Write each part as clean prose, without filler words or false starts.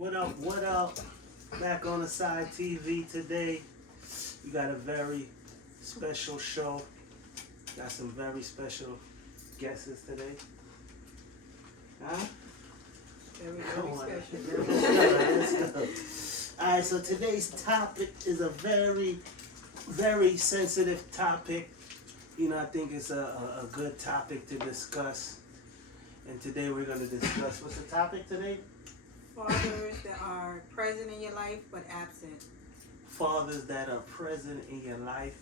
What up? What up? Back on the side TV today. We got a very special show. Got some very special guests today. Huh? Very, Come very on. special. Let's go. Alright, so today's topic is a very, very sensitive topic. You know, I think it's a good topic to discuss. And today we're going to discuss, what's the topic today? Fathers that are present in your life but absent. Fathers that are present in your life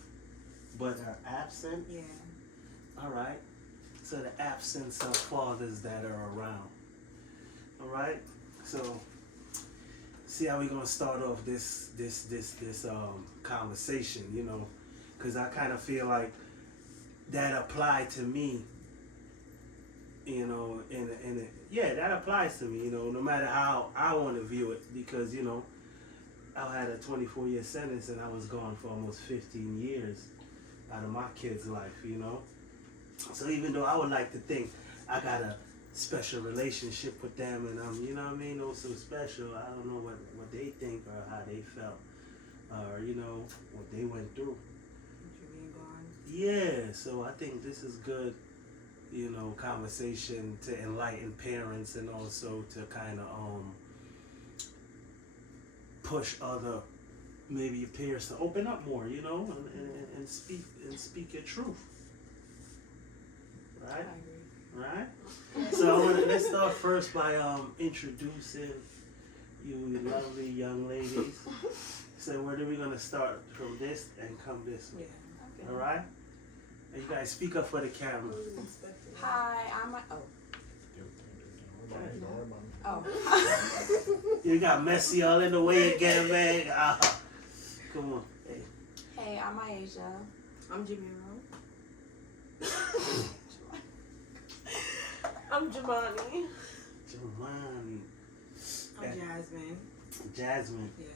but are absent. Yeah. Alright. So the absence of fathers that are around. Alright? So see how we're gonna start off this conversation, you know, because I kind of feel like that applied to me, you know, yeah, that applies to me, you know, no matter how I want to view it, because, you know, I had a 24-year sentence and I was gone for almost 15 years out of my kid's life, you know. So even though I would like to think I got a special relationship with them and I'm, you know what I mean, oh, so special, I don't know what they think or how they felt or, you know, what they went through. You being gone. Yeah, so I think this is good, you know, conversation to enlighten parents and also to kind of push other maybe peers to open up more, you know, and speak your truth. Right? I agree. Right? So let's start first by introducing you lovely young ladies. So where are we gonna start? From this and come this way. Yeah. Okay. Alright? And you guys speak up for the camera. Hi, I'm a, oh. You got Messi all in the way again, man. Come on. Hey. Hey, I'm Asia. I'm Jamiro. I'm Jamani. Giovanni. I'm Jasmine. Jasmine. Yeah.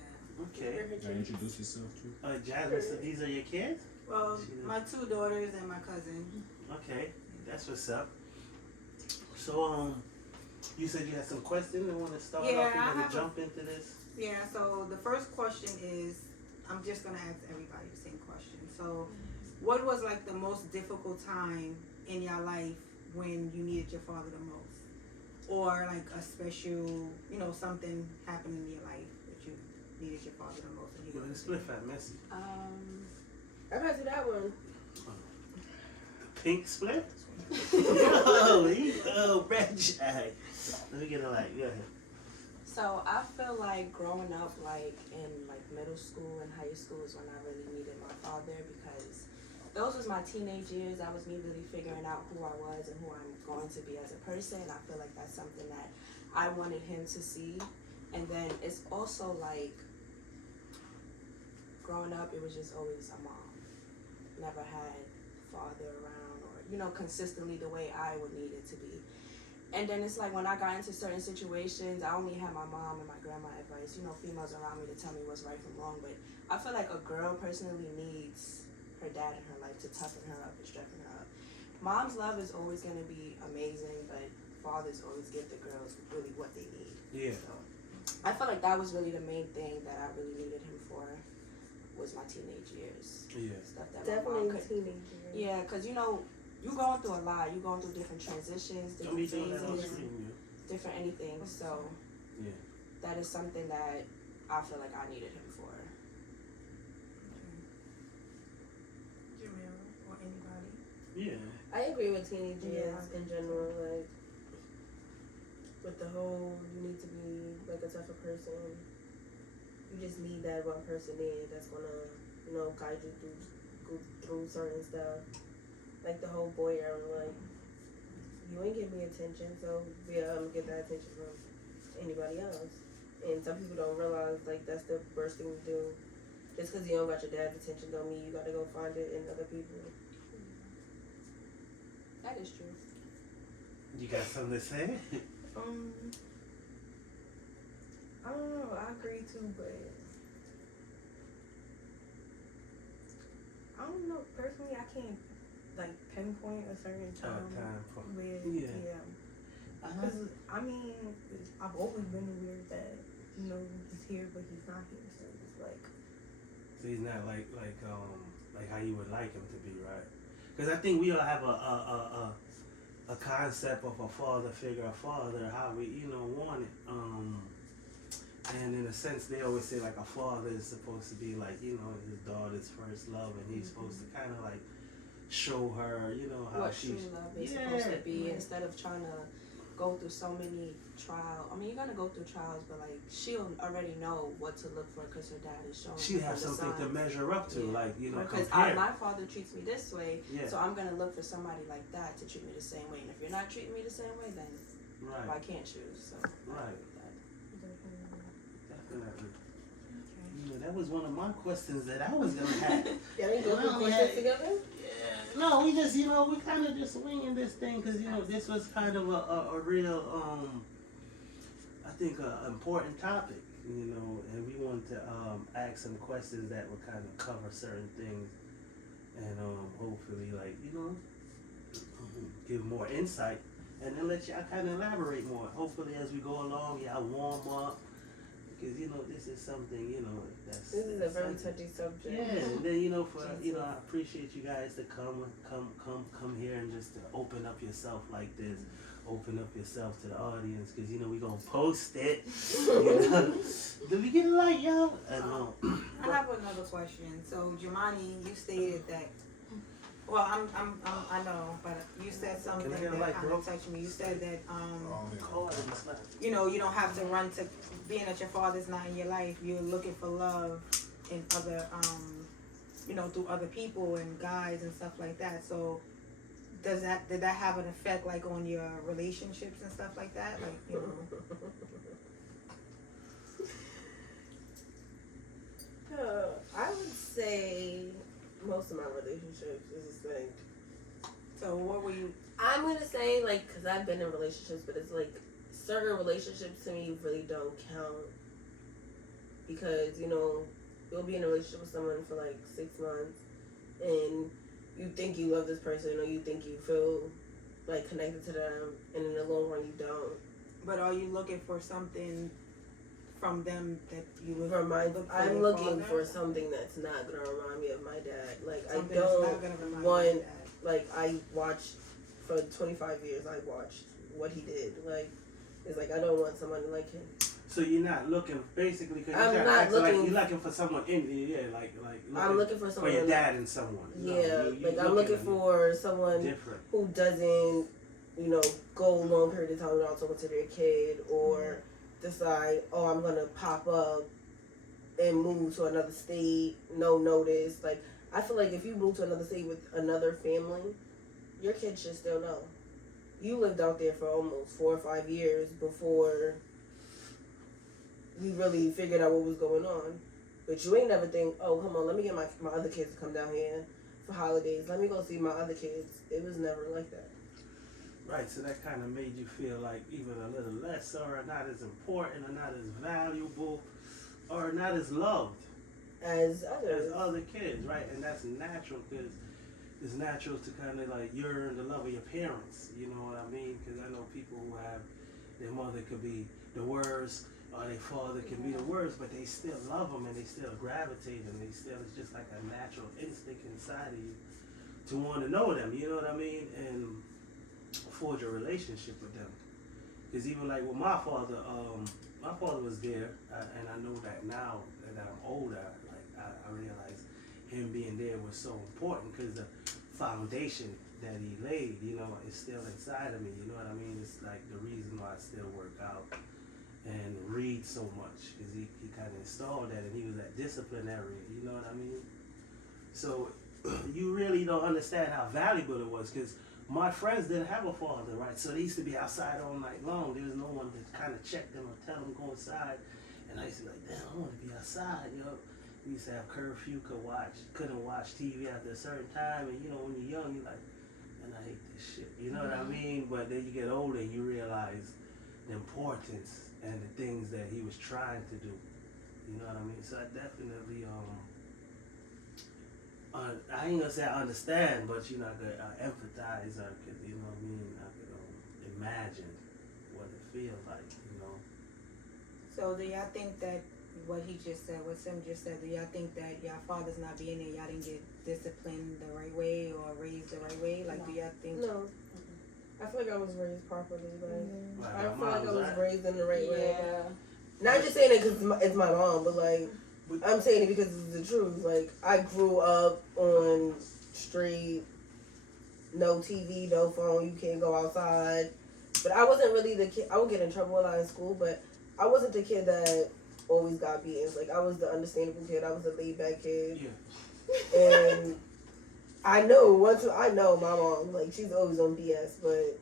Okay. Now introduce yourself too. Jasmine, so these are your kids? Well, my 2 daughters and my cousin. Okay. That's what's up. So, you said you had some questions and want to start Yeah, off. You I want have to jump into this? Yeah, so the first question is, I'm just going to ask everybody the same question. So, what was like the most difficult time in your life when you needed your father the most? Or like a special, you know, something happened in your life that you needed your father the most? And you Well, couldn't it's split do fat messy. I got to that one. Pink split? Oh, red jack. Let me get a light. Go ahead. So I feel like growing up, like in like middle school and high school is when I really needed my father, because those was my teenage years. That was me really figuring out who I was and who I'm going to be as a person. I feel like that's something that I wanted him to see. And then it's also like growing up, it was just always a mom. Never had father around, or, you know, consistently the way I would need it to be. And then it's like when I got into certain situations, I only had my mom and my grandma advice, you know, females around me to tell me what's right from wrong. But I feel like a girl personally needs her dad in her life to toughen her up and strengthen her up. Mom's love is always going to be amazing, but fathers always give the girls really what they need. Yeah. So I feel like that was really the main thing that I really needed him for, was my teenage years. Yeah. Stuff that Definitely my mom could. teenager. Yeah, because, you know, you going through a lot. You going through different transitions, Don't be different doing that on phases, screen, different anything. So Yeah. that is something that I feel like I needed him for. Jamil or anybody? Yeah. I agree with teenage years Yeah. in general, like with the whole you need to be like a tougher person. You just need that one person there that's gonna, you know, guide you through certain stuff. Like the whole boy era, like you ain't give me attention, so yeah, I'm gonna get that attention from anybody else. And some people don't realize like that's the worst thing to do. Just because you don't got your dad's attention don't mean you gotta go find it in other people. That is true. You got something to say? I don't know. I agree too, but I don't know. Personally, I can't like pinpoint a certain time where Yeah. Because I mean, I've always been aware that he He was like, So he's not like how you would like him to be, right? Because I think we all have a concept of a father figure, a father, how we want it. And in a sense, they always say like a father is supposed to be like his daughter's first love, and he's supposed to kind of like show her, how what she's. true love is supposed to be, instead of trying to go through so many trials. I mean, you're gonna go through trials, but like she'll already know what to look for because her dad is showing. She her has the something to signs. measure up to, like Because compare. my father treats me this way, Yeah. so I'm gonna look for somebody like that to treat me the same way. And if you're not treating me the same way, then I Right. can't choose. So Right. Definitely. Okay. That was one of my questions that I was gonna have. Y'all didn't go Well, through yeah. questions together? Yeah. No, we just, we kind of just winging this thing because, this was kind of a real, I think, important topic, and we wanted to ask some questions that would kind of cover certain things and hopefully, like, give more insight and then let y'all kind of elaborate more. Hopefully, as we go along, y'all warm up. Because this is something that's. This is a very something. touchy subject. Yeah, and then for I appreciate you guys to come here and just to open up yourself like this, open up yourself to the audience because we gonna post it. Do we get a like, y'all? I have another question. So Jemani, you stated that. Well, I know, but you said something Can I get a that mic, kind bro? of touched me. You said that yeah. you don't have to run to being that your father's not in your life. You're looking for love in other through other people and guys and stuff like that. So did that have an effect like on your relationships and stuff like that? Like I would say most of my relationships is just like. So what were you? I'm gonna say like, cause I've been in relationships, but it's like certain relationships to me really don't count because you'll be in a relationship with someone for like 6 months and you think you love this person or you think you feel like connected to them, and in the long run you don't. But are you looking for something from them that you would look for? I'm your looking father? for something that's not gonna remind me of my dad. Like Something I that's don't not gonna remind you want. of that. Like I watched for 25 years. I watched what he did. Like it's like I don't want someone like him. So you're not looking basically because I'm not looking. Like you're looking for someone like I'm looking for for someone. your dad and someone. Yeah, like I'm looking for someone different. who doesn't, go a long period of time without talking to their kid or decide, oh, I'm gonna pop up and move to another state, no notice. Like I feel like if you move to another state with another family, your kid should still know. You lived out there for almost 4 or 5 years before you really figured out what was going on. But you ain't never think, oh, come on, let me get my other kids to come down here for holidays. Let me go see my other kids. It was never like that. Right, so that kind of made you feel like even a little less or not as important or not as valuable or not as loved As as other kids, right? And that's natural because it's natural to kind of like yearn the love of your parents, you know what I mean? Because I know people who have their mother could be the worst or their father can be the worst, but they still love them and they still gravitate and they still, it's just like a natural instinct inside of you to want to know them, you know what I mean? And forge a relationship with them. Because even like with my father was there, and I know that now that I'm older, like I realize him being there was so important because the foundation that he laid, is still inside of me. You know what I mean? It's like the reason why I still work out and read so much because he kind of installed that, and he was that disciplinary. You know what I mean? So you really don't understand how valuable it was because my friends didn't have a father, right? So they used to be outside all night long. There was no one to kind of check them or tell them go inside. And I used to be like, damn, I want to be outside, We used to have curfew, couldn't watch TV after a certain time. And, when you're young, you're like, man, I hate this shit. You know what I mean? But then you get older and you realize the importance and the things that he was trying to do. You know what I mean? So I definitely, I ain't gonna say I understand, but I could empathize. I could, I could imagine what it feels like. So do y'all think that what he just said, what Sim just said, do y'all think that y'all father's not being there, y'all didn't get disciplined the right way or raised the right way? Like, do y'all think? No. I feel like I was raised properly. Like, Like, I my feel like I mom was raised in the right way. Yeah. Not just saying it because it's my mom, but like, I'm saying it because it's the truth. Like, I grew up on straight, no TV, no phone, you can't go outside. But I wasn't really the kid. I would get in trouble a lot in school, but I wasn't the kid that always got beatings. Like, I was the understandable kid. I was the laid back kid. Yeah. And I know my mom, like, she's always on BS, but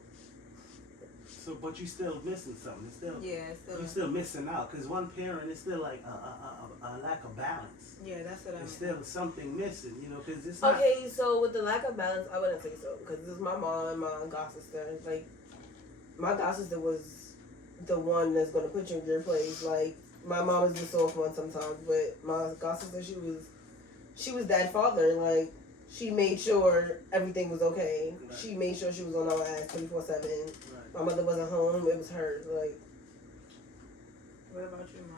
So, but you still missing something. It's still, Yeah, you're still missing out because one parent is still like a lack of balance. yeah, that's what I'm. There's still something missing, you know, because it's not. okay, so with the lack of balance, I wouldn't say so because this is my mom and my god sister. Like, my god sister was the one that's gonna put you in your place. Like, my mom is the soft one sometimes, but my god sister, she was that father. Like, she made sure everything was okay. Right. She made sure she was on our ass 24/7. Right. My mother wasn't home. It was her. Like, What about you, Maya?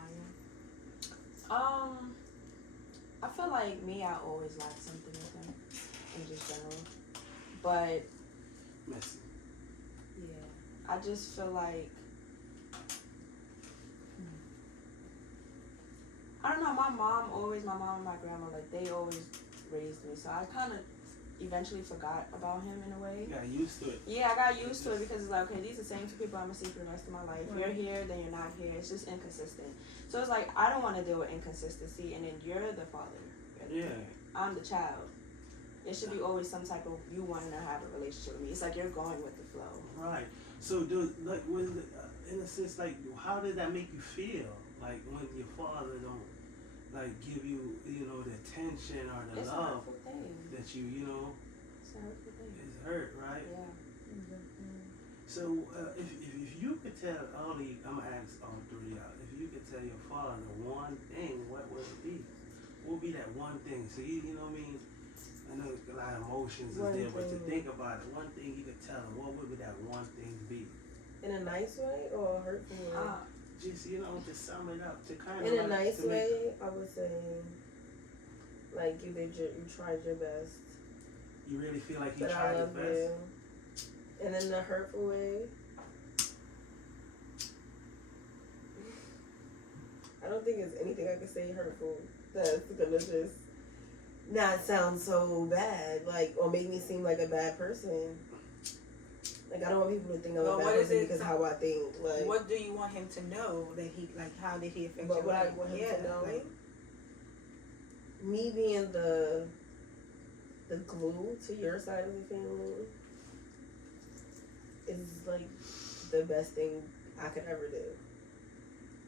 I feel like me, I always lack something with him, in just general. But Messy. yeah, I just feel like I don't know. My mom and my grandma, like, they always raised me, so I kind of eventually forgot about him in a way. You got used to it. Yeah, I got used to it because it's like, okay, these are the same two people I'm gonna see for the rest of my life. Right. You're here, then you're not here. It's just inconsistent. So it's like, I don't want to deal with inconsistency, and then you're the father. Yeah. I'm the child. It should be always some type of you wanting to have a relationship with me. It's like you're going with the flow. Right. So, like, was it, in a sense, like, how did that make you feel? Like, when your father don't, like, give you, you know, the attention or the It's a love hurtful thing. that you know, It's a hurtful thing. is hurt, right? Yeah. So, if you could tell all the, I'm gonna ask all three of y'all, if you could tell your father one thing, what would it be? What would be that one thing? So you know what I mean? I know a lot of emotions is One there, but to thing. think about it, one thing you could tell him, what would that one thing be? in a nice way or a hurtful way? Just, you know, to sum it up, to kind of In a like, nice to make- way, I would say, like, you tried your best, you really feel like he but I tried his love best. you. And in a hurtful way, I don't think it's anything I can say hurtful that's gonna just not sound so bad, like, or make me seem like a bad person. Like, I don't want people to think I'm Well, a bad what is person it- because how I think. Like, What do you want him to know that he, like, how did he affect But your what I life? want him Yeah, to know, like, me being the glue to your side of the family is like the best thing I could ever do.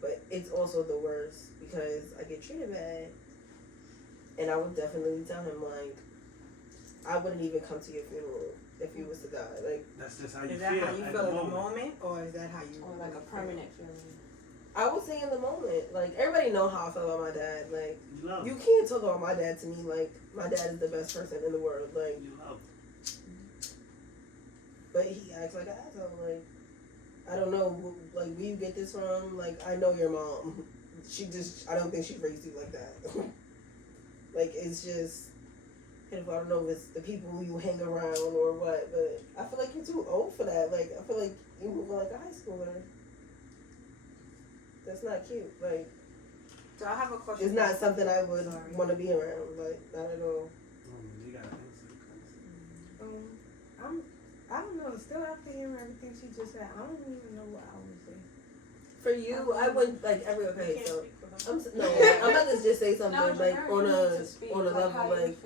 But it's also the worst because I get treated bad. And I would definitely tell him, like, I wouldn't even come to your funeral if you was to die. Like, That's just how you is feel that how you at feel the in the moment. moment, or is that how you? Or like a permanent feeling. I would say in the moment, like, everybody know how I feel about my dad. Like, You love you him. can't talk about my dad to me like my dad is the best person in the world. Like, You love him. but he acts like an asshole. Like, I don't know, like, where you get this from? Like, I know your mom. I don't think she raised you like that. Like, it's just, I don't know if it's the people you hang around or what, but I feel like you're too old for that. Like, I feel like you're moving like a high schooler. That's not cute. Like, So I have a question. it's not something I would Sorry. want to be around. Like, not at all. You gotta answer the question. I don't know. Still after hearing everything she just said, I don't even know what I would say. For you, I wouldn't, like, okay, Can't so, speak for them. I'm about to just say something, like, on a level, like,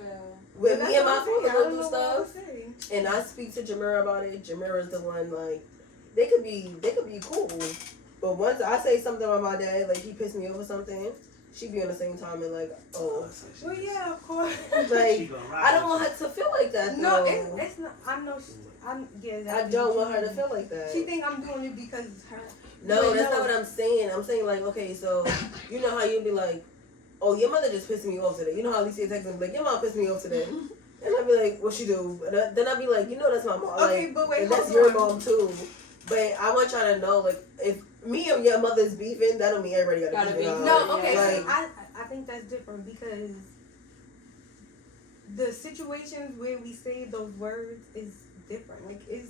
when But me and my that's what I'm saying. father I go don't through know what I would stuff, say. and I speak to Jamira about it, Jamira's the one, like, they could be cool, but once I say something about my dad, like, he pissed me off or something, she be on the same time and like, oh, So she Well, just- yeah, of course. she like, gonna ride I don't with want her to feel like that, No, though. it's not. I know. Yeah. I that's don't what want her you to feel like that. She think I'm doing it because it's her. No, But that's no. not what I'm saying. I'm saying, like, okay, so, you know how you'd be like, oh, your mother just pissed me off today. You know how Alicia texts me, like, your mom pissed me off today. And I'd be like, what she do? And then I'd be like, you know that's my mom. Okay, Like, but wait, and that's hold your on. mom, too. But I want y'all to know, like, if me and your mother's beefing, that don't mean everybody gotta Gotta beef. be- No, okay, Like, so I think that's different because the situations where we say those words is different. Like, is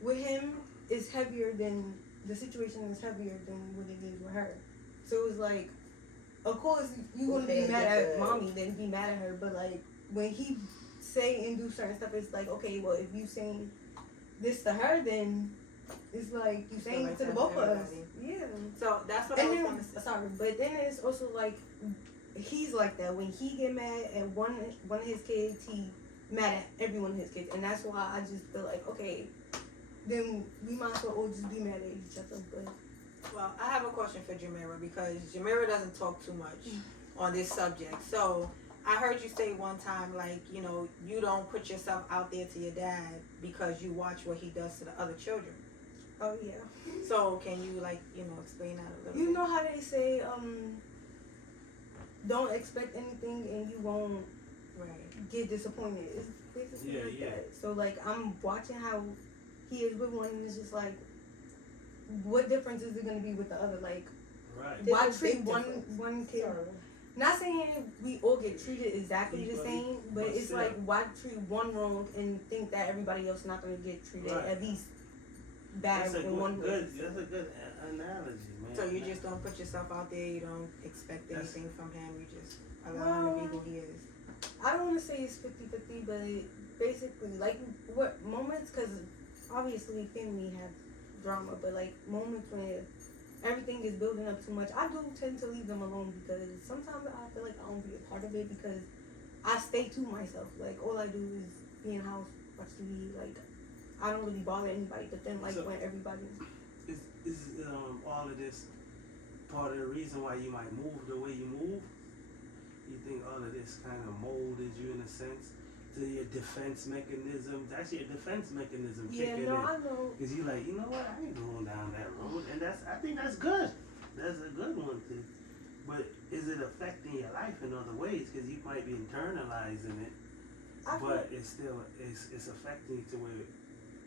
with him is heavier than the situation is heavier than what it is with her. So it's like, of course, you gonna be Okay, mad at different. mommy, then be mad at her. But like when he say and do certain stuff, it's like, okay, well, if you saying this to her, then it's like you saying like it to the that both to of us. everybody. Yeah. So that's what I And was then, gonna say. sorry, but then it's also like he's like that when he get mad at one of his kids, he mad at every one of his kids, and that's why I just feel like, okay, then we might as well all just be mad at each other. But Well, I have a question for Jamira because Jamira doesn't talk too much on this subject. So I heard you say one time, like, you know, you don't put yourself out there to your dad because you watch what he does to the other children. oh yeah, So can you, like, you know, explain that a little you bit? know how they say, don't expect anything and you won't Right. get disappointed. It's basically Yeah, like yeah. that. So like I'm watching how he is with one, and it's just like, what difference is it gonna be with the other? Like, Right. why There's a treat big one difference. kid? Sorry. Not saying we all get treated exactly the But- same, but but it's still. like, why treat one wrong and think that everybody else not gonna get treated Right. at least bad That's a in one way. that's a good analogy, man. So you just don't put yourself out there, you don't expect That's- anything from him, you just allow him to be who he is. I don't want to say it's 50-50, but basically, like, what moments, because obviously family have drama, but like moments when everything is building up too much, I do tend to leave them alone because sometimes I feel like I don't be a part of it because I stay to myself. Like, all I do is be in the house, watch TV, like, I don't really bother anybody, but then, like, So- when everybody, Is all of this part of the reason why you might move the way you move? You think all of this kind of molded you in a sense to your defense mechanism? That's your defense mechanism yeah, kicking no, in. I know. Cause you like, you know what? I ain't going down that road, and I think that's good. That's a good one to. But is it affecting your life in other ways? Cause you might be internalizing it, I feel but it's still it's affecting you to where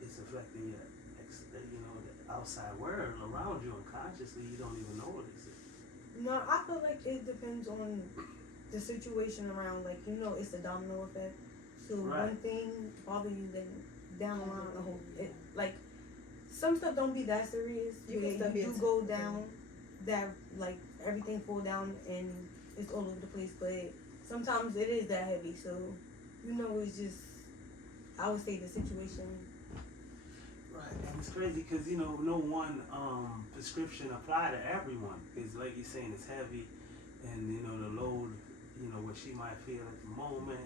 it's affecting your the outside world around you unconsciously. You don't even notice it. No, I feel like it depends on the situation around. Like, you know, it's a domino effect. So Right. one thing bother you, then down the line, the whole like some stuff don't be that serious. You where can still you be do a- go down, that like everything fall down and it's all over the place. But sometimes it is that heavy. So you know, it's just, I would say the situation. Right, and it's crazy because no one prescription apply to everyone. Because like you're saying, it's heavy, and the load, what she might feel at the moment,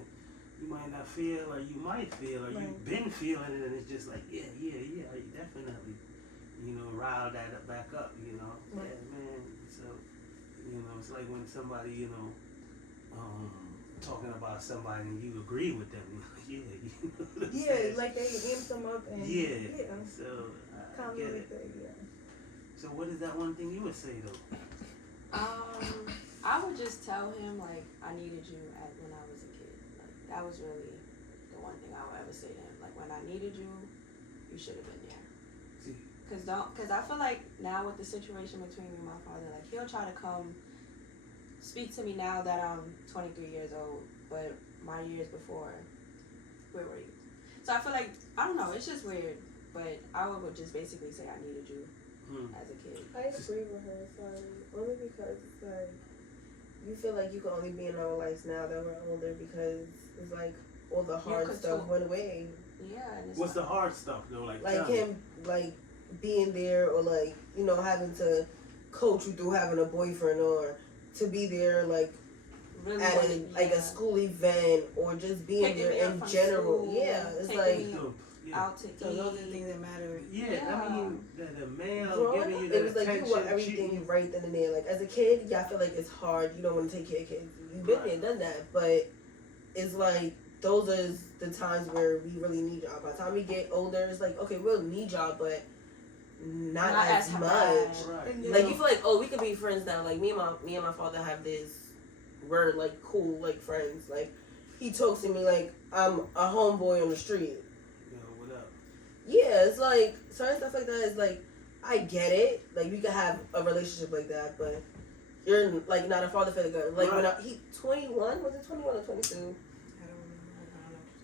you might not feel, or you might feel, or Right. you've been feeling it, and it's just like you definitely, rile that back up, Right. yeah, man. So, it's like when somebody, talking about somebody and you agree with them, yeah, you know what I'm Yeah, saying? like they amp them up and Yeah. So I kind of get like it. that. Yeah. So what is that one thing you would say though? I would just tell him, like, I needed you when I was a kid. Like, that was really the one thing I would ever say to him. Like, when I needed you, you should have been there. See, Cause I feel like now with the situation between me and my father, like, he'll try to come speak to me now that I'm 23 years old, but my years before, where were you? So I feel like, I don't know, it's just weird, but I would just basically say I needed you as a kid. I agree with her, sorry. Only because it's like, you feel like you can only be in our lives now that we're older because it's like all the hard could stuff talk- went away. Yeah, and it's what's like, the hard stuff though? Like Like tell me. him, like being there or like, having to coach you through having a boyfriend or to be there like really at wanted- a yeah. school event or just being Taking there me up in from general. school, Yeah, it's taking like me Yeah. out to eat. So those are the things that matter. Yeah, I mean the male growing giving up, you it the was like attention, you want everything treating- right then and there. Like as a kid, yeah, I feel like it's hard. You don't want to take care of kids. You've been there, done that, but it's like those are the times where we really need y'all. By the time we get older, it's like okay, we'll need y'all, but not as much. Right. And Like you feel like, oh, we could be friends now. Like me and my father have this. We're like cool, like friends. Like he talks to me like I'm a homeboy on the street. Yo, what up? Yeah, it's like certain stuff like that is like I get it. Like, we could have a relationship like that, but you're like not a father figure. Like when he 21, was it 21 or 22? I don't remember. I don't know what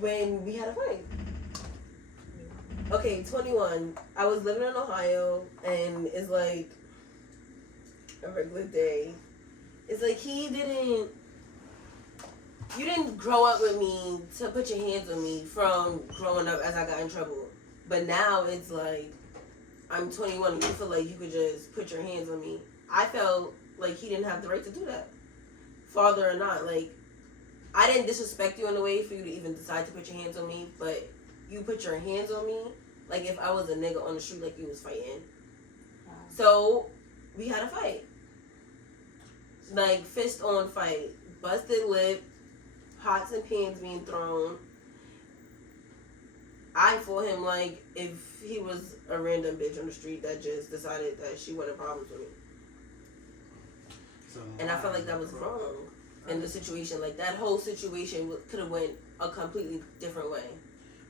you're talking When we had a fight. Okay, 21. I was living in Ohio, and it's like a regular day. It's like you didn't grow up with me to put your hands on me from growing up as I got in trouble. But now it's like, I'm 21 and you feel like you could just put your hands on me. I felt like he didn't have the right to do that. Father or not. Like, I didn't disrespect you in a way for you to even decide to put your hands on me, but you put your hands on me like if I was a nigga on the street like you was fighting. Wow. So, we had a fight. Like, fist on fight. Busted lip. Pots and pans being thrown. I fought him like if he was a random bitch on the street that just decided that she wanted problems with me. So And I felt like that was wrong in the situation. Like, that whole situation could have went a completely different way.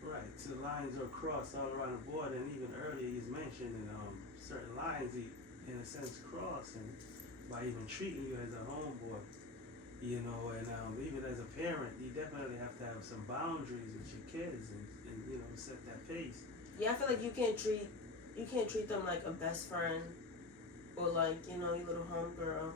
Right, so lines are crossed all around the board, and even earlier he's mentioned certain lines he, in a sense, cross, and by even treating you as a homeboy, you know, and even as a parent, you definitely have to have some boundaries with your kids, and you know, set that pace. Yeah, I feel like you can't treat them like a best friend or like, you know, your little homegirl,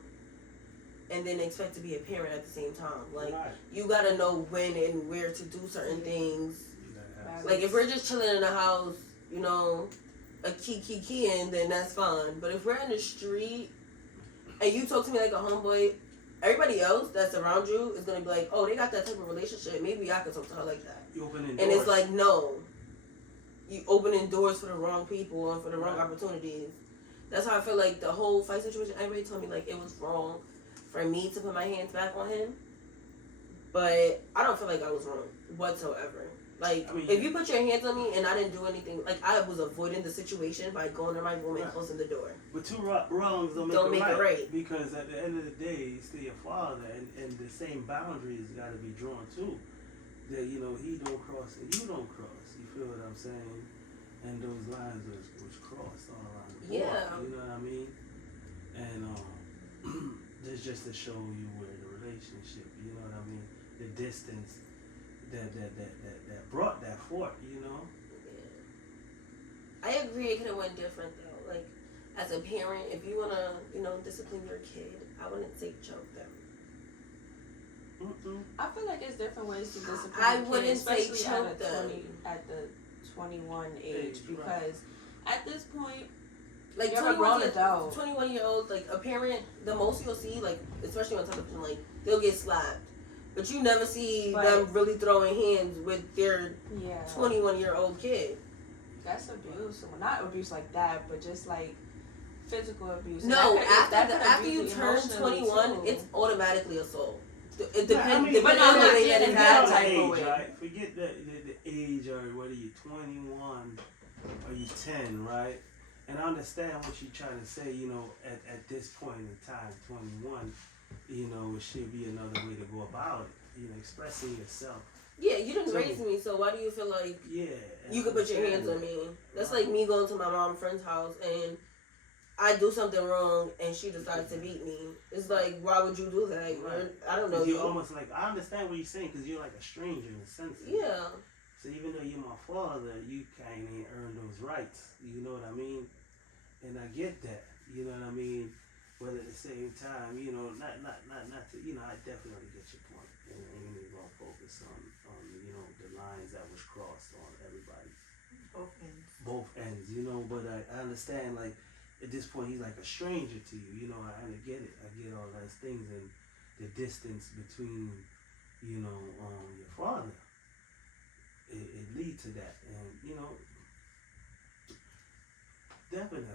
and then expect to be a parent at the same time. Like, Right. you gotta know when and where to do certain things. You gotta have Like, if we're just chilling in the house, you know, a keying, then that's fine. But if we're in the street and you talk to me like a homeboy, everybody else that's around you is gonna be like, oh, they got that type of relationship. Maybe I could talk to her like that. you opening doors. And it's like, no. You opening doors for the wrong people and for the wrong Right. opportunities. That's how I feel like the whole fight situation, everybody told me like it was wrong for me to put my hands back on him. But I don't feel like I was wrong whatsoever. Like, I mean, if you put your hands on me and I didn't do anything, like, I was avoiding the situation by going to my room and Right. closing the door. But two wrongs don't make it right. Because at the end of the day, he's still your father, and the same boundaries got to be drawn too. That, you know, he don't cross and you don't cross. You feel what I'm saying? And those lines was crossed all around the board. Yeah. You know what I mean? And that's just to show you where the relationship. You know what I mean? The distance that brought that forth. You know. Yeah. I agree it could have went different though. Like, as a parent, if you wanna, you know, discipline your kid, I wouldn't say choke them. I feel like it's different ways to discipline. I kids, wouldn't say especially choke them. at the 21 age, Age, because right. at this point, Like, you're a grown adult. 21-year-old, like, a parent, the most you'll see, like, especially on television, like, they'll get slapped. But you never see them really throwing hands with their 21-year-old kid. That's abuse. Well, not abuse like that, but just like physical abuse. No, That could after you abuse turn emotionally, 21, too. it's automatically assault. It I depends mean, but on no, the not way yet that in it that happens. type of age, way. right? Forget the age, or whether you're 21 or you're 10, right? And I understand what you're trying to say. You know, at this point in time, 21, you know, it should be another way to go about it. You know, expressing yourself. Yeah, you didn't So- raise me, so why do you feel like Yeah. you could put your hands on me? That's like me going to my mom's friend's house and I do something wrong and she decides to beat me. It's like, why would you do that? Right. I don't know You're you. almost like, I understand what you're saying, because you're like a stranger in a sense. Yeah. So even though you're my father, you can't even earn those rights. You know what I mean? And I get that. You know what I mean? But at the same time, you know, not to, you know, I definitely get your point. And we're gonna focus on you know, the lines that was crossed on everybody, Both ends. both ends. You know, but I understand, like, at this point he's like a stranger to you. You know, I get it. I get all those things, and the distance between, you know, your father. It lead to that, and you know, definitely,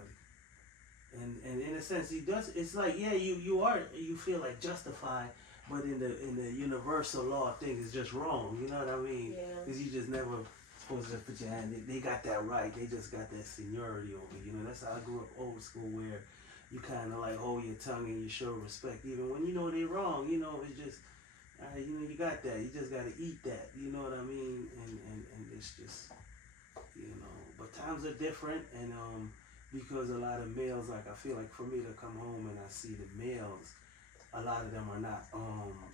and in a sense, he does. It's like, yeah, you feel like justified, but in the universal law thing is just wrong. You know what I mean? Yeah. Because you just never supposed to put your hand. They got that right. They just got that seniority over. You know, that's how I grew up old school, where you kind of like hold your tongue and you show respect, even when you know they're wrong. You know, it's just. You know, you got that. You just got to eat that. You know what I mean? And it's just, you know. But times are different, and because a lot of males, like I feel like for me to come home and I see the males, a lot of them are not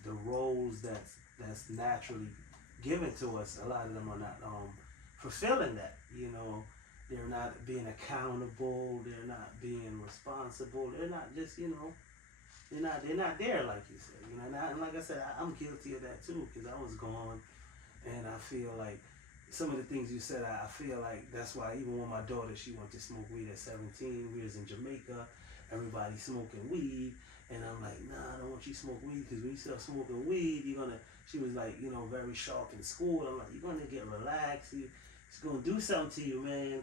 the roles that's naturally given to us. A lot of them are not fulfilling that. You know, they're not being accountable. They're not being responsible. They're not just, you know, they're not there like you said. You know, and like I said, I'm guilty of that too, because I was gone, and I feel like some of the things you said, I feel like that's why even when my daughter, she went to smoke weed at 17, we was in Jamaica, everybody smoking weed, and I'm like, nah, I don't want you to smoke weed, because when you start smoking weed, she was like, you know, very sharp in school. I'm like, you're gonna get relaxed, it's gonna do something to you, man.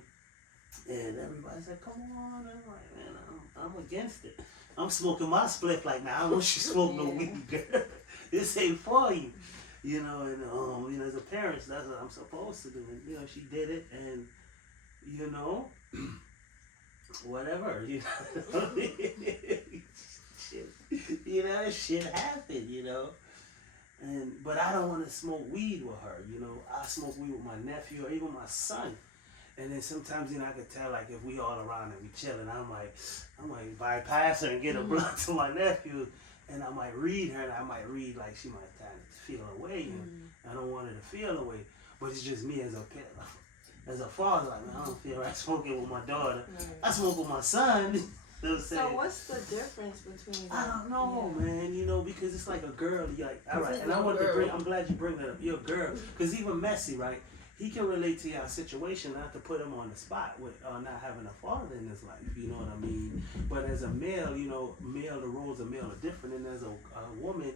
And everybody's like, come on. I'm like, man, I'm against it. I'm smoking my spliff like, nah, I don't want you to smoke no weed, girl. This ain't for you. You know, and you know, as a parent, that's what I'm supposed to do. And you know, she did it, and you know, whatever. You know, shit happened. You know, but I don't want to smoke weed with her. You know, I smoke weed with my nephew or even my son. And then sometimes, you know, I could tell, like, if we all around and we chilling, I might bypass her and get a blunt to my nephew, and I might read her, and I might read, like, she might kind of feel away, and I don't want her to feel away, but it's just me as a father, like, man, I don't feel right smoking with my daughter. I smoke with my son. You know what I'm saying? So what's the difference between I don't know, man, you know, because it's like a girl, you're like, all right, and I'm glad you bring that up, you're a girl, because even Messi, right? He can relate to your situation, not to put him on the spot with not having a father in his life, you know what I mean? But as a male, you know, the roles of male are different, and as a woman,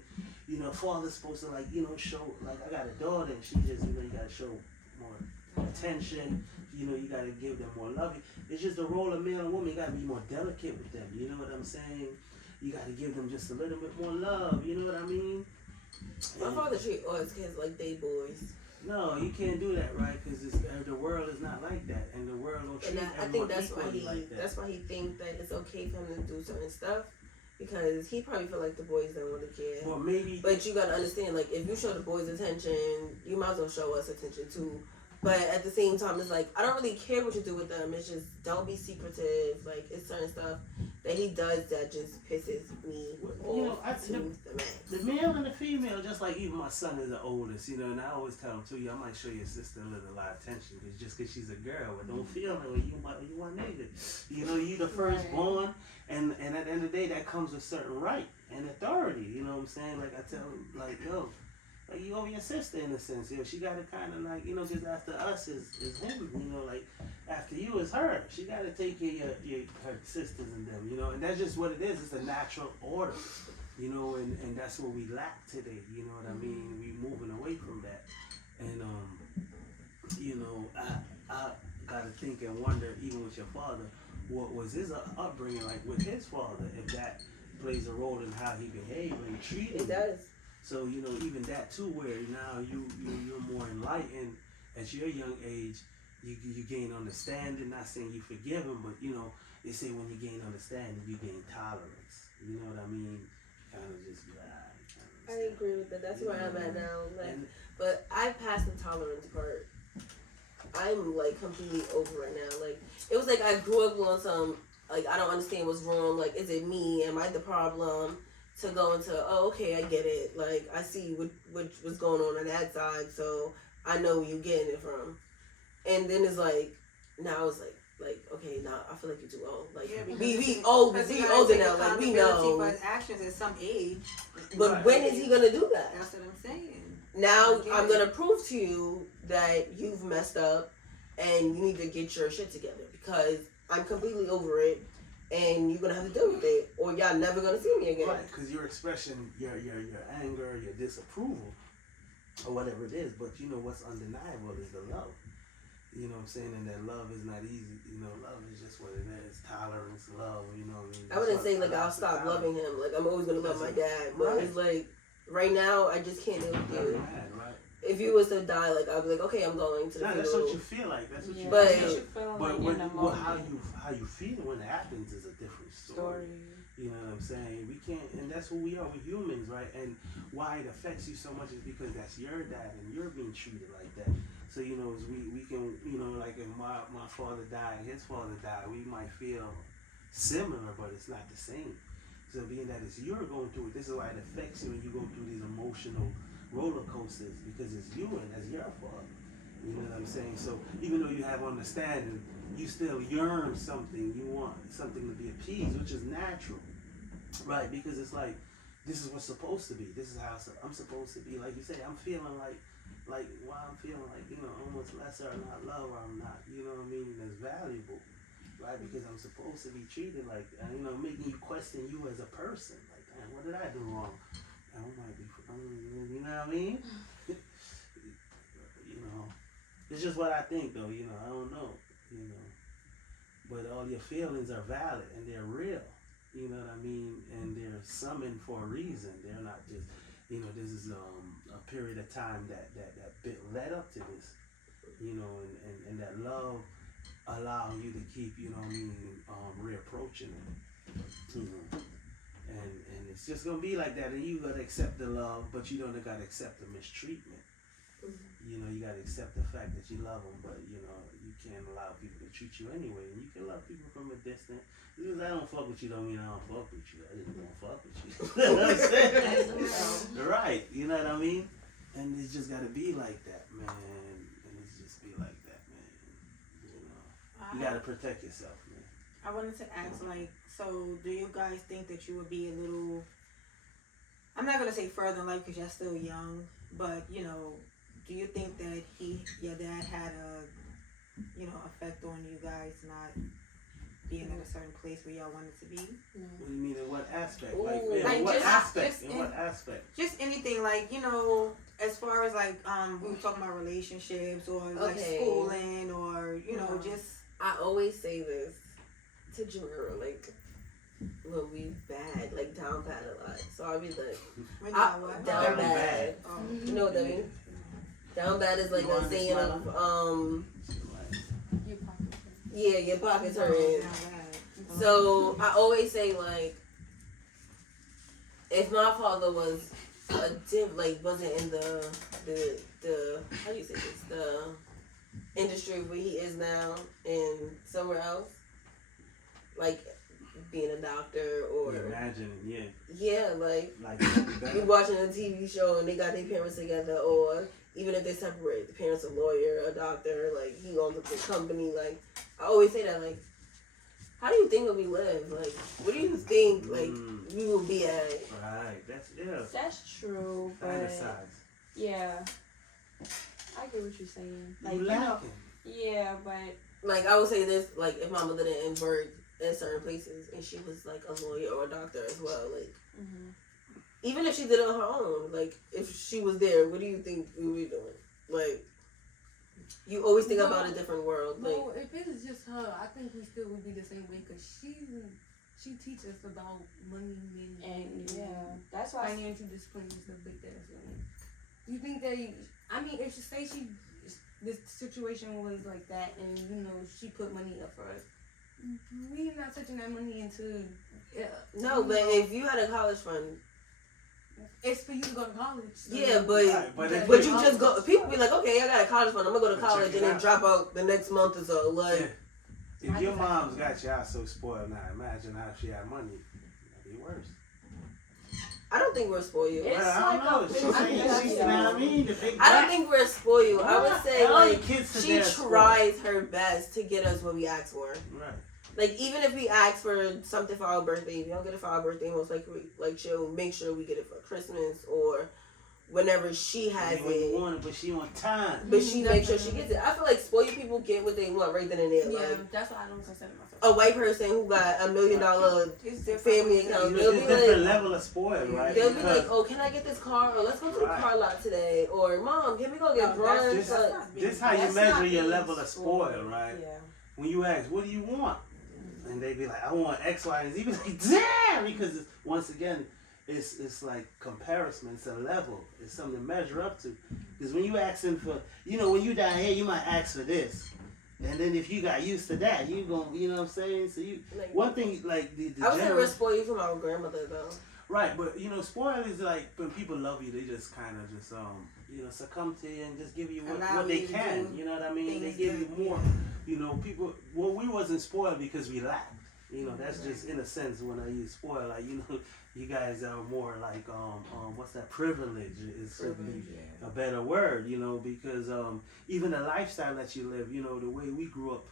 you know, father's supposed to, like, you know, show, like, I got a daughter, and she just, you know, you gotta show more attention, you know, you gotta give them more love. It's just the role of male and woman, you gotta be more delicate with them, you know what I'm saying? You gotta give them just a little bit more love, you know what I mean? My father treat all his kids like they boys. No, you can't do that, right? Because the world is not like that, and the world don't treat And I everyone think that's why equally like that. that's why he think that it's okay for him to do certain stuff, because he probably feel like the boys don't want to care. Well, maybe. But you gotta understand, like, if you show the boys attention, you might as well show us attention too. But at the same time, it's like, I don't really care what you do with them. It's just, don't be secretive. Like, it's certain stuff that he does that just pisses me off, you know, to the max. The male and the female, just like even my son is the oldest, you know, and I always tell him too, I might show your sister a lot of attention, just because she's a girl, but don't feel like you want nigga. You know, you the firstborn, and at the end of the day, that comes with certain right and authority. You know what I'm saying? Like I tell him, like, yo, like you over your sister in a sense. You know, she gotta kind of like, you know, just after us is him. You know, like after you is her. She gotta take care of her sisters and them. You know, and that's just what it is. It's a natural order. You know, and that's what we lack today. You know what I mean? We moving away from that, and you know, I gotta think and wonder, even with your father, what was his upbringing like with his father? If that plays a role in how he behaved and treated. It does. So, you know, even that too, where now you're more enlightened at your young age, you gain understanding. Not saying you forgive him, but you know, they say when you gain understanding, you gain tolerance. You know what I mean? Kind of just be like, I agree with that. That's where I'm at now. Like, but I passed the tolerance part. I'm like completely over it now. Like, it was like I grew up on some, like, I don't understand what's wrong. Like, is it me? Am I the problem? To go into, oh, okay, I get it. Like, I see what was going on that side, so I know where you're getting it from. And then it's like, now it's like, okay, now I feel like you're too old. Like, Yeah, we older now. Like, we know. For his actions at some age. But Right. when is he gonna do that? That's what I'm saying. Now Okay. I'm gonna prove to you that you've messed up, and you need to get your shit together, because I'm completely over it. And you're gonna have to deal with it, or y'all never gonna see me again. right, because you're expressing your anger, your disapproval, or whatever it is. But you know what's undeniable is the love. You know what I'm saying? And that love is not easy. You know, love is just what it is. Tolerance, love. You know what I mean? I wouldn't say like I'll stop loving him. Like, I'm always gonna love my dad, but Right. it's like right now I just can't deal with You're you. mad, right? If you was to die, like, I'd be like, okay, I'm going to the Nah, funeral. that's what you feel like. That's what you But- feel. you feel But like when, in the well, moment. how you feel when it happens is a different story. You know what I'm saying? We can't, and that's who we are. We're humans, right? And why it affects you so much is because that's your dad, and you're being treated like that. So as we can like if my father died, his father died, we might feel similar, but it's not the same. So being that it's you're going through it, this is why it affects you when you go through these emotional roller coasters, because it's you and that's your fault. You know what I'm saying? So even though you have understanding, you still yearn something. You want something to be appeased, which is natural, right? Because it's like this is what's supposed to be. This is how I'm supposed to be. Like you say, I'm feeling like why I'm feeling like almost lesser or not love or I'm not. You know what I mean? That's valuable, right? Because I'm supposed to be treated like making you question you as a person. Like, damn, what did I do wrong? I might be, you know what I mean? It's just what I think, though. I don't know. But all your feelings are valid and they're real. You know what I mean? And they're summoned for a reason. They're not just, this is a period of time that bit led up to this. And that love allowing you to keep, reapproaching it. And it's just gonna be like that, and you gotta accept the love, but you don't gotta accept the mistreatment. You gotta accept the fact that you love them, but you can't allow people to treat you anyway. And you can love people from a distance. Because I don't fuck with you don't mean I don't fuck with you. I just don't fuck with you. You know what I'm saying? Right. You know what I mean? And it's just gotta be like that, man. And it's just be like that, man. You gotta protect yourself, man. I wanted to ask, so do you guys think that you would be a little, I'm not going to say further in life because you're still young, but, do you think that your dad had a, effect on you guys not being in a certain place where y'all wanted to be? No. What do you mean, in what aspect? Ooh. In what aspect? In what aspect? Just anything, as far as, we were talking about relationships or, schooling or, just... I always say this to Junior, when we bad, down bad a lot. So I'll be like, down bad. Oh. You know what I mean? Down bad is a saying of, yeah, your pockets hurting. So I always say, if my father was wasn't in the how do you say this, the industry where he is now and somewhere else, being a doctor or you watching a TV show and they got their parents together, or even if they separate, the parents a lawyer, a doctor, he owns a big company. I always say that, how do you think that we live? What do you think we will be at? Right, that's true, but yeah, I get what you're saying. Yeah, but I would say this, if my mother didn't work in certain places and she was a lawyer or a doctor as well, even if she did it on her own, if she was there, what do you think we would be doing? You always think about a different world. No, if it is just her, I think we still would be the same way because she teaches us about money and that's why financial discipline and stuff like that. So, you think that? If she say this situation was like that, and she put money up for us, we're not touching that money into. No, but if you had a college fund. It's for you to go to college. So yeah, but you just go. People be like, okay, I got a college fund. I'm gonna go to college and then drop out the next month or so. If your mom's got y'all so spoiled now, imagine how she had money. That'd be worse. I don't think we're spoiled. I don't know. I don't think we're spoiled. I would say she tries her best to get us what we ask for. Right. Even if we ask for something for our birthday, if we don't get it for our birthday, most likely, she'll make sure we get it for Christmas or whenever she has it. You want it, but she on time. But she makes sure she gets it. I feel like spoiled people get what they want right then and there. Yeah, that's why I don't consider myself. A white person who got $1 million family account, they'll be different level of spoiled, right? They'll be like, "Oh, can I get this car? Or let's go to the car lot today." Or, "Mom, can we go get brunch?" This how you measure your level of spoiled, right? Yeah. When you ask, "What do you want?" And they be like, "I want X, Y, and Z." Be like, "Damn!" Because once again, it's like comparison. It's a level. It's something to measure up to. Because when you asking for, when you down here, you might ask for this, and then if you got used to that, you gon' you know what I'm saying. So one thing the I would say we're spoiled from our grandmother though. Right, but you know, spoiled is like when people love you, they just kind of just succumb to you and just give you Allow what they you to can. do You know what I mean? They things give you that- more. You know, people. Well, we wasn't spoiled because we lacked. You know, that's just in a sense when I use spoiled. Like, you know, you guys are more like what's that? Privilege is certainly a better word. You know, because even the lifestyle that you live. You know, the way we grew up.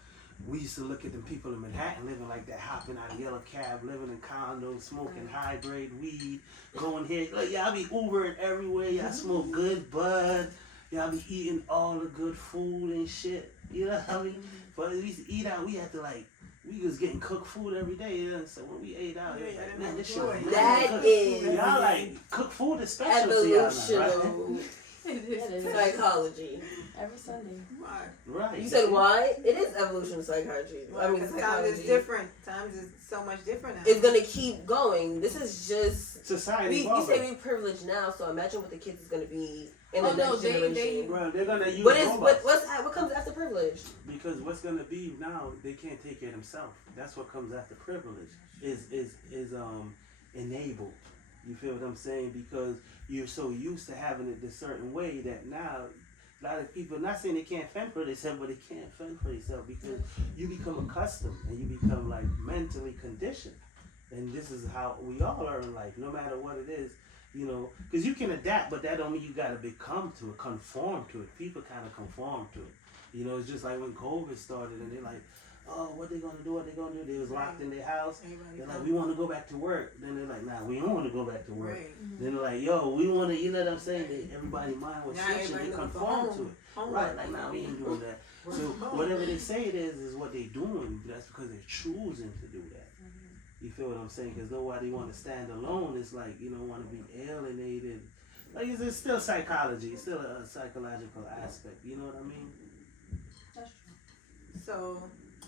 We used to look at the people in Manhattan living like that, hopping out of yellow cab, living in condos, smoking high grade weed, going here. Like, y'all be Ubering everywhere. Y'all smoke good bud. Y'all be eating all the good food and shit. You know what I mean? But we used to eat out. We had to we was getting cooked food every day. You know? So when we ate out, it was like, man, this shit was mad That good. is Y'all like cook food is special to y'all now, right? evolutional It is. psychology. Every Sunday. Right. Right. You said why? It is evolution psychology. I mean, Because times psychology. is different. Times is so much different now. It's gonna keep going. This is just Society. you say we privileged now, so imagine what the kids is gonna be in Oh, the no, next they- generation. Well, they're gonna use What is robots. what comes after privilege? Because what's gonna be now, they can't take care of themselves. That's what comes after privilege. Is enabled. You feel what I'm saying? Because you're so used to having it this certain way that now a lot of people, not saying they can't fend for themselves, but they can't fend for themselves because you become accustomed and you become like mentally conditioned. And this is how we all are in life, no matter what it is. You know, because you can adapt, but that don't mean you gotta become to it, conform to it. People kind of conform to it. You know, it's just like when COVID started, and they're like, "Oh, what they gonna do? What they gonna do?" They was locked in their house. Everybody They're like, come- "We want to go back to work." Then they're like, "Nah, we don't want to go back to work." Right. Then they're like, "Yo, we want to." You know what I'm saying? Everybody's mind was Now switching. everybody They looking for conform to home. it. Home. Right? Like, nah, we ain't doing that. So whatever they say it is what they doing. That's because they're choosing to do that. You feel what I'm saying? Because nobody want to stand alone. It's like, you don't want to be alienated. Like, it's still psychology. It's still a psychological aspect. You know what I mean? That's true. So,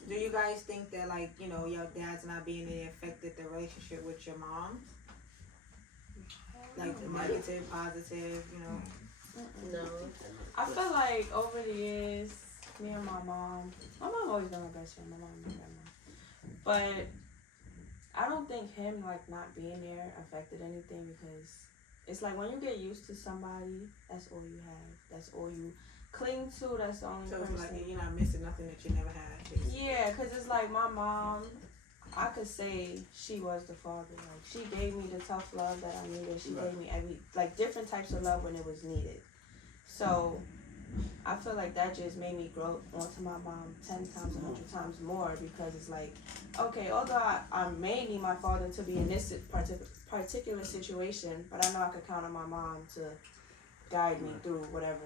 do you guys think that, like, you know, your dad's not being there affected the relationship with your mom? Like, the negative, positive, you know? No. I feel like over the years, me and my mom always been my best friend, my mom and my grandma. But I don't think him like not being there affected anything because it's like when you get used to somebody, that's all you have. That's all you cling to. That's the only So, it's person. like you're not missing nothing that you never had. basically. Yeah, because it's like my mom, I could say she was the father. Like, she gave me the tough love that I needed. She gave me different types of love when it was needed. So, I feel like that just made me grow onto my mom 10 times, 100 times more because it's like, okay, although I may need my father to be in this particular situation, but I know I could count on my mom to guide me through whatever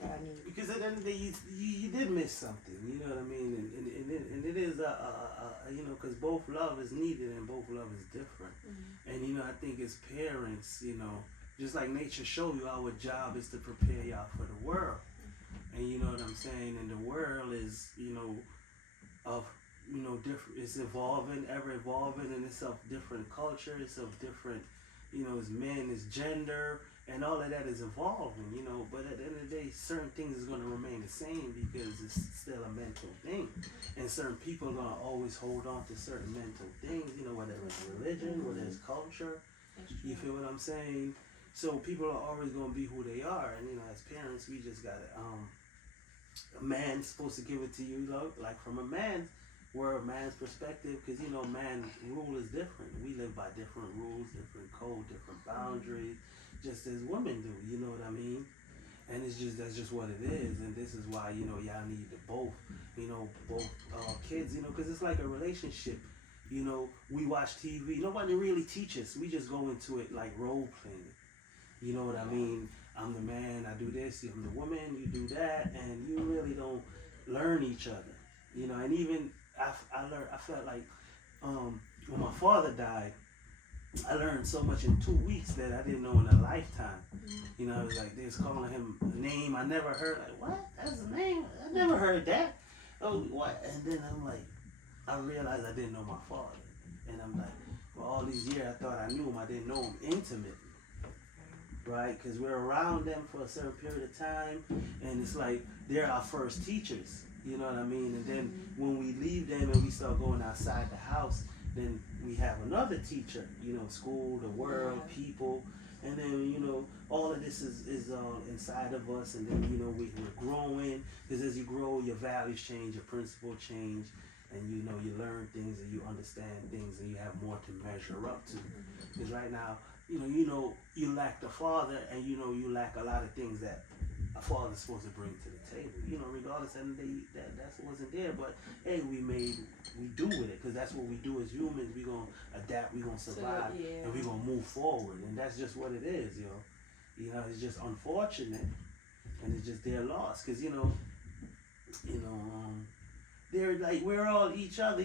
that I need. Because at the end of the day, you did miss something. You know what I mean? And it is you know, because both love is needed and both love is different. And you know, I think as parents, you know, just like nature show you, our job is to prepare y'all for the world. And you know what I'm saying? And the world is, you know, of, you know, different. It's evolving, ever evolving, and it's of different culture. It's of different, you know, it's men, it's gender, and all of that is evolving. You know, but at the end of the day, certain things is going to remain the same because it's still a mental thing, and certain people are going to always hold on to certain mental things. You know, whether it's religion, whether it's culture. You feel what I'm saying? So people are always going to be who they are, and you know, as parents, we just got to a man's supposed to give it to you, like from a man's world, man's perspective, because you know, man's rule is different. We live by different rules, different code, different boundaries, just as women do. You know what I mean? And it's just that's just what it is, and this is why you know y'all need the both. You know, both kids. You know, because it's like a relationship. You know, we watch TV. Nobody really teaches. We just go into it like role playing. You know what I mean? I'm the man, I do this, I'm the woman, you do that, and you really don't learn each other. You know, and even I felt like when my father died, I learned so much in 2 weeks that I didn't know in a lifetime. You know, it was like they was calling him a name I never heard. Like, what? That's a name? I never heard that. Oh, what? And then I'm like, I realized I didn't know my father. And I'm like, for all these years I thought I knew him, I didn't know him intimately. Right, because we're around them for a certain period of time, and it's like they're our first teachers. You know what I mean? And then when we leave them and we start going outside the house, then we have another teacher, you know, school, the world, Yeah. people, and then, you know, all of this is inside of us, and then, you know, we're growing, because as you grow, your values change, your principles change, and, you know, you learn things and you understand things and you have more to measure up to. Because right now, you know, you lack the father, and, you know, you lack a lot of things that a father's supposed to bring to the table, you know, regardless of the day that wasn't there, but hey, we do with it, because that's what we do as humans. We gonna adapt, we gonna survive, yeah. and we gonna move forward, and that's just what it is, yo. You know, it's just unfortunate, and it's just their loss, because you know, they're like, we're all each other.